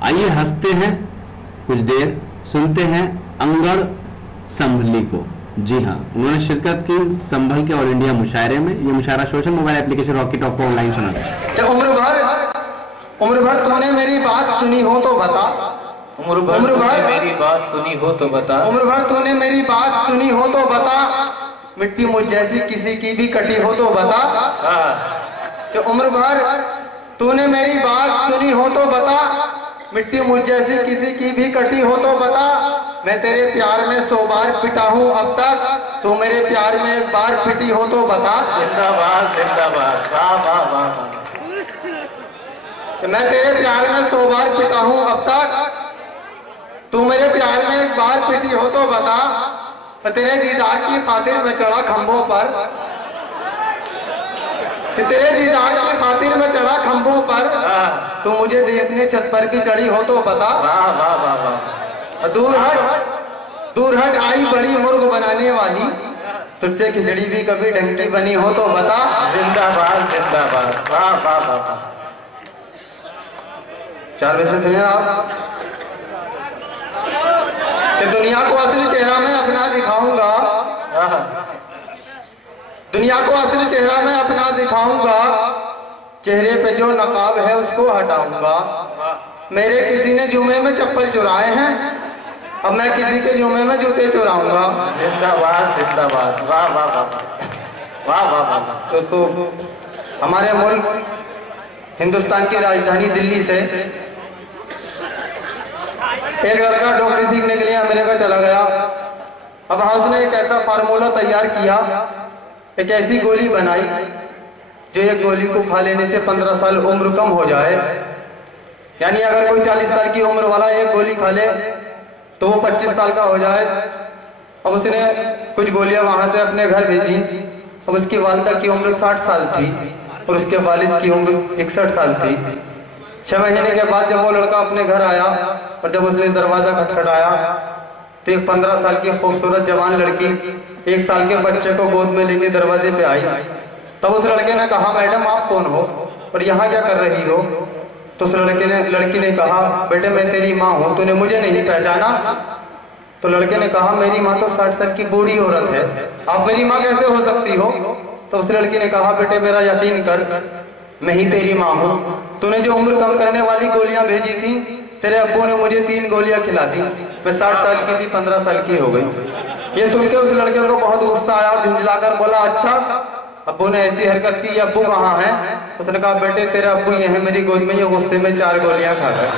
आइए हंसते हैं कुछ देर, सुनते हैं अंगड़ संभली को। जी हाँ, उन्होंने शिरकत की संभल के ऑल इंडिया मुशायरे में। ये मुशायरा social mobile application rocky talk को ऑनलाइन सुना था। उम्र भर तूने मेरी बात सुनी हो तो बता, उम्र भर मेरी बात सुनी हो तो बता, उम्र भर तूने मेरी बात सुनी हो तो बता, मिट्टी मुझ जैसी किसी की भी कटी हो तो बता। कि उम्र भर तूने मेरी बात सुनी हो तो बता, मिट्टी मुझ जैसी किसी की भी कटी हो तो बता। मैं तेरे प्यार में 100 बार पिटा हूँ अब तक, तू मेरे प्यार में एक बार पिटी हो तो बता। जिंदाबाद जिंदाबाद, वाह वाह वाह वाह। मैं तेरे प्यार में 100 बार पिटा हूँ अब तक, तू मेरे प्यार में एक बार पिटी हो तो बता। तेरे दीदार की खातिर मैं चढ़ा खंभों पर, तेरे दीदार की खातिर मैं चढ़ा खंभों पर, तू मुझे देखने छत पर भी चढ़ी हो तो बता। वाह वाह वाह वाह। दूर हट आई बड़ी मुर्ग बनाने वाली, तुझसे खिचड़ी भी कभी ढंगी बनी हो तो बता। जिंदाबाद जिंदाबाद, वाह वाह वाह वाह। 4 बजे से सुनिए आप। कि दुनिया को असली चेहरा मैं अपना दिखाऊंगा, दुनिया को असली चेहरा मैं अपना दिखाऊंगा, चेहरे पे जो नकाब है उसको हटाऊंगा। मेरे किसी ने जुमे में चप्पल चुराए हैं, अब मैं किसी के जुमे में जूते चुराऊंगा। जिंदाबाद जिंदाबाद, वाह वाह वाह वाह वाह वाह। दोस्तों, हमारे मुल्क हिंदुस्तान की राजधानी दिल्ली से एक लड़का डॉक्टरी सीखने के लिए अमेरिका चला गया। अब उसने एक ऐसा फार्मूला तैयार किया, एक ऐसी गोली बनाई जो एक गोली को खा लेने से 15 साल उम्र कम हो जाए। यानी अगर कोई 40 साल की उम्र वाला एक गोली खा ले तो वो 25 साल का हो जाए। अब उसने कुछ गोलियां वहां से अपने घर भेजी। अब उसकी वालिदा की उम्र 60 साल थी और उसके वालिद की उम्र 61 साल थी। 6 महीने के बाद जब वो लड़का अपने घर आया और जब उसने दरवाजा खटखटाया तो एक 15 साल की खूबसूरत जवान लड़की 1 साल के बच्चे को गोद में लेके दरवाजे पे आई। तब उस लड़के ने कहा, मैडम आप कौन हो और यहाँ क्या कर रही हो? तो उस लड़की ने कहा, बेटे मैं तेरी माँ हूँ, तूने मुझे नहीं पहचाना? तो लड़के ने कहा, मेरी माँ तो 60 साल की बूढ़ी औरत है, आप मेरी माँ कैसे हो सकती हो? तो उस लड़की ने कहा, बेटे मेरा यकीन कर, मैं ही तेरी माँ हूँ। तूने जो उम्र कम करने वाली गोलियां भेजी थी, तेरे अब्बू ने मुझे 3 गोलियां खिला दी। मैं 60 साल की थी, 15 साल की हो गई। ये सुन के उस लड़के को बहुत गुस्सा आया और झुंझलाकर बोला, अच्छा अब्बू ने ऐसी हरकत की, अब्बू कहाँ है? उसने कहा, बेटे तेरे अब्बू ये है मेरी गोद में, ये गुस्से में 4 गोलियां खा गए।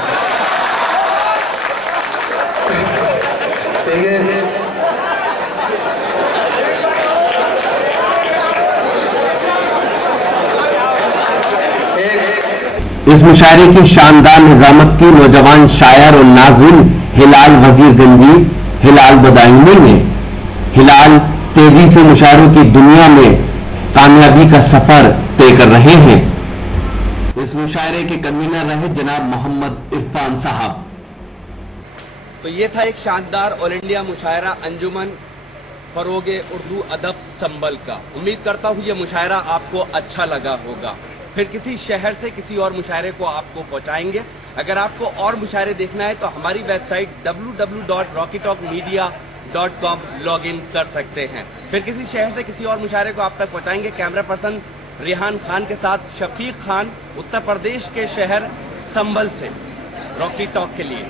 ठीक है। इस मुशायरे की शानदार निजामत की नौजवान शायर और नाज़िम हिलाल वजीरगंजी, हिलाल बदायूनी ने हिलाल तेजी से मुशायरों की दुनिया में कामयाबी का सफर तय कर रहे हैं। इस मुशायरे के कन्वीनर रहे जनाब मोहम्मद इरफान साहब। तो ये था एक शानदार ऑल इंडिया मुशायरा अंजुमन फरोगे उर्दू अदब संभल का। उम्मीद करता हूँ ये मुशायरा आपको अच्छा लगा होगा। फिर किसी शहर से किसी और मुशायरे को आपको पहुंचाएंगे। अगर आपको और मुशायरे देखना है तो हमारी वेबसाइट www.rockytalkmedia.com लॉग इन कर सकते हैं। फिर किसी शहर से किसी और मुशायरे को आप तक पहुंचाएंगे। कैमरा पर्सन रिहान खान के साथ शफीक खान, उत्तर प्रदेश के शहर संभल से, रॉकी टॉक के लिए।